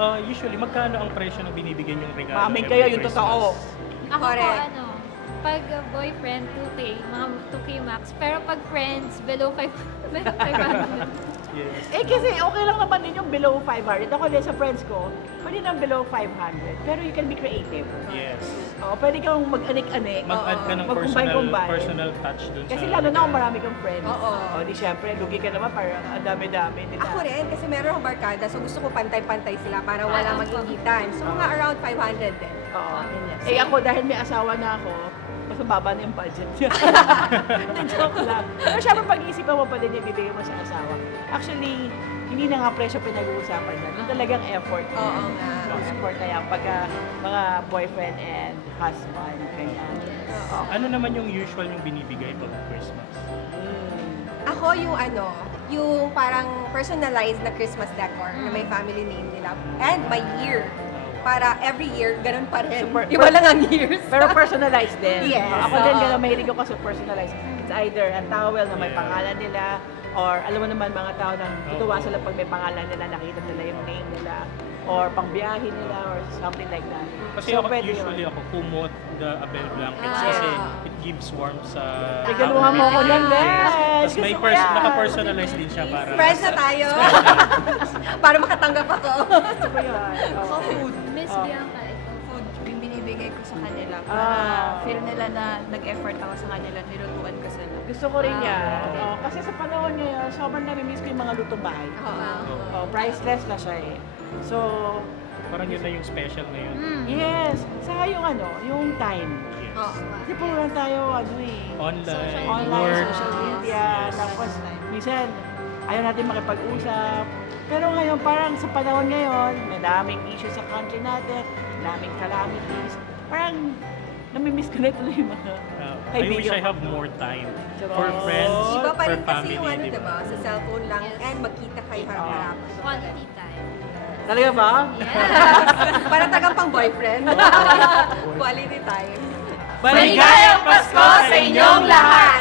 Usually, magkano ang presyo ng binibigyan yung regalo? Mamin every kayo, yung Christmas? totoo. Ako Correct. po, pag boyfriend, 2K, mga 2K max. Pero pag friends, below 500. Yes. Eh kasi okay lang naman din yung below 500. Ako din sa friends ko, pwede nang below 500. Pero you can be creative. Yes. Pwede kang mag-anik-anik. Mag-add ka ng Mag-combine-combine. personal touch dun Kasi sa... lalo na kung marami kang friends. Oo. Di syempre, lugi ka naman para ang dami-dami nila. Ako rin, kasi meron akong barkada, so gusto ko pantay-pantay sila para wala mag-ingitan. So mga around 500 din. Oo. Yes. Ako dahil may asawa na ako, mas mababa na yung budget niya. Joke lang. Pero syempre pag-iisipan mo pa din yung bibigay mo sa asawa. Actually, hindi na nga presyo pinag-uusapan na. Yung talagang effort. Oo nga. Yung effort na yan pagka mga boyfriend and husband. Ganyan. Oo. Ano naman yung usual yung binibigay pag Christmas? Ako yung parang personalized na Christmas decor na may family name nila. And my year. Para every year, ganun pa rin. Iba lang ang years. Pero personalized din. Yes. Ako din, Oo. mahilig ako sa personalized. It's either a towel na may pangalan nila, or alam mo naman mga tao nang tutuwa sila pag may pangalan nila, nakita nila yung name nila, or pangbiyahe nila, or something like that. Kasi So, ako, pwede usually yun. ako kumot the Abel blankets Ah. kasi it gives warmth sa... Regaluhan mo ko yan, Bes! Tapos may Gusto ko yan! naka-personalize din siya para... Friends na tayo. Para makatanggap ako. Gusto ko yan. Ako Oo. food. Miss Oh. Bianca, ikaw. Food yung binibigay ko sa kanila para Ah. feel nila na nag-effort ako sa kanila, nilutuan ko sila. Gusto ko rin yan. Oo, kasi sa panahon ngayon, sobrang nami-miss ko yung mga lutong bahay. Priceless na siya eh. So, Parang yun na yung special ngayon. yes. Saka yung yung time. Yes. Kasi puro lang tayo, Online, online, work. social media, Yes. tapos minsan ayaw natin makipag-usap. Pero ngayon, parang sa panahon ngayon, madaming issues sa country natin, madaming calamities. Parang namimiss ko na tuloy yung mga I wish kaibigan I have ko. more time Diba? for friends, Iba pa for rin kasi family, yung di ba? diba? Sa cellphone lang Yes. and magkita kayo harap-harap. Quality time. Talaga ba? Yes. Para tagang pang boyfriend. Quality time. Maligayang Pasko sa inyong lahat!